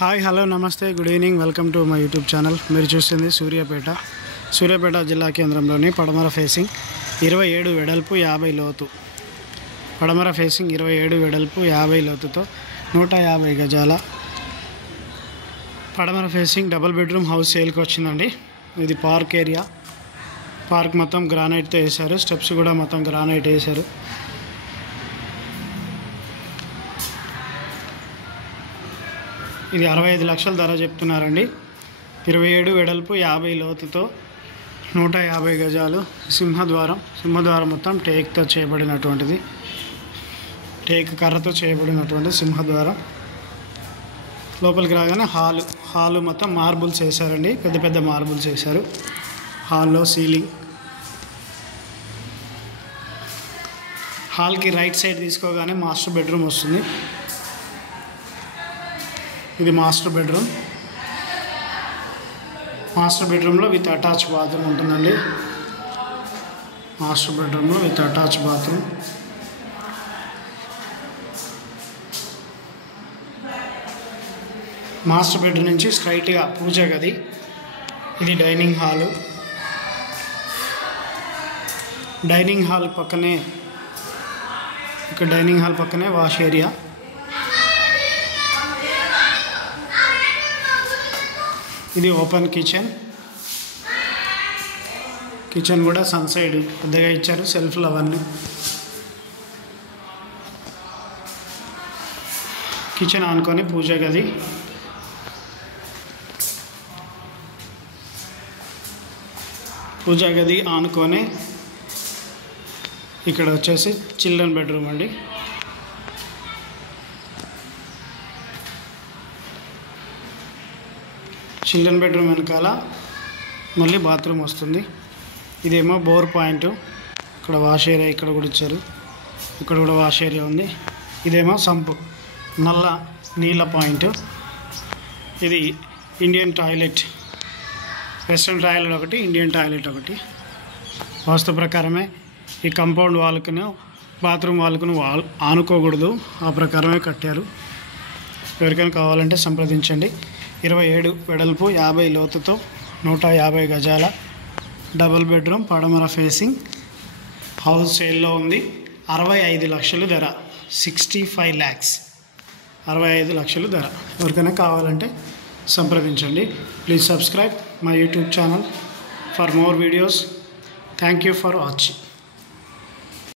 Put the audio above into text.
Hi hello నమస్తే good evening welcome to my YouTube channel. మీరు చూస్తుంది సూర్యాపేట జిల్లా కేంద్రంలోని పడమర ఫేసింగ్ 27 వెడల్పు 50 లోతు పడమర ఫేసింగ్ 27 వెడల్పు 50 లోతుతో 150 గజాల పడమర ఫేసింగ్ డబుల్ బెడ్రూమ్ హౌస్ సేల్కి వచ్చిందండి. ఇది పార్క్ ఏరియా. పార్క్ మొత్తం గ్రానైట్తో వేశారు. స్టెప్స్ కూడా మొత్తం గ్రానైట్ వేశారు. ఇది 65 లక్షల ధర చెప్తున్నారండి. 27 వెడల్పు 50 లోతుతో 150 గజాలు. సింహద్వారం మొత్తం టేక్తో చేయబడినటువంటిది. టేక్ కర్రతో చేయబడినటువంటి సింహద్వారం. లోపలికి రాగానే హాలు మొత్తం మార్బుల్స్ వేశారండి. పెద్ద పెద్ద మార్బుల్స్ వేశారు. హాల్లో సీలింగ్. హాల్కి రైట్ సైడ్ తీసుకోగానే మాస్టర్ బెడ్రూమ్ వస్తుంది. ఇది మాస్టర్ బెడ్రూమ్లో విత్ అటాచ్ బాత్రూమ్ ఉంటుందండి. మాస్టర్ బెడ్రూమ్లో with attach bathroom. Master bedroom నుంచి స్ట్రైట్గా పూజ గది. ఇది డైనింగ్ హాల్ పక్కనే డైనింగ్ హాల్ పక్కనే వాష్ ఏరియా. ఇది ఓపెన్ కిచెన్ కూడా సన్ సైడ్ పెద్దగా ఇచ్చారు. సెల్ఫ్లు అవన్నీ. కిచెన్ ఆనుకొని పూజ గది. ఆనుకొని ఇక్కడ వచ్చేసి చిల్డ్రన్ బెడ్రూమ్ అండి. చిల్డ్రన్ బెడ్రూమ్ వెనకాల మళ్ళీ బాత్రూమ్ వస్తుంది. ఇదేమో బోర్ పాయింట్. ఇక్కడ వాష్ ఏరియా ఇక్కడ కూడా ఇచ్చారు. ఇక్కడ కూడా వాష్ ఏరియా ఉంది. ఇదేమో సంపు నల్ల నీళ్ళ పాయింట్. ఇది ఇండియన్ టాయిలెట్. వెస్ట్రన్ టాయిలెట్ ఒకటి, ఇండియన్ టాయిలెట్ ఒకటి. వాస్తు ప్రకారమే ఈ కంపౌండ్ వాల్కును బాత్రూమ్ వాల్కును ఆనుకోకూడదు. ఆ ప్రకారమే కట్టారు. ఎవరికైనా కావాలంటే సంప్రదించండి. 27 వెడల్పు 50 లోతుతో 150 గజాల డబుల్ బెడ్రూమ్ పడమర ఫేసింగ్ హౌస్ సేల్లో ఉంది. 65 లక్షలు ధర. 65 lakhs. 65 లక్షలు ధర. ఎవరికైనా కావాలంటే సంప్రదించండి. Please subscribe my YouTube channel for more videos. Thank you for watching.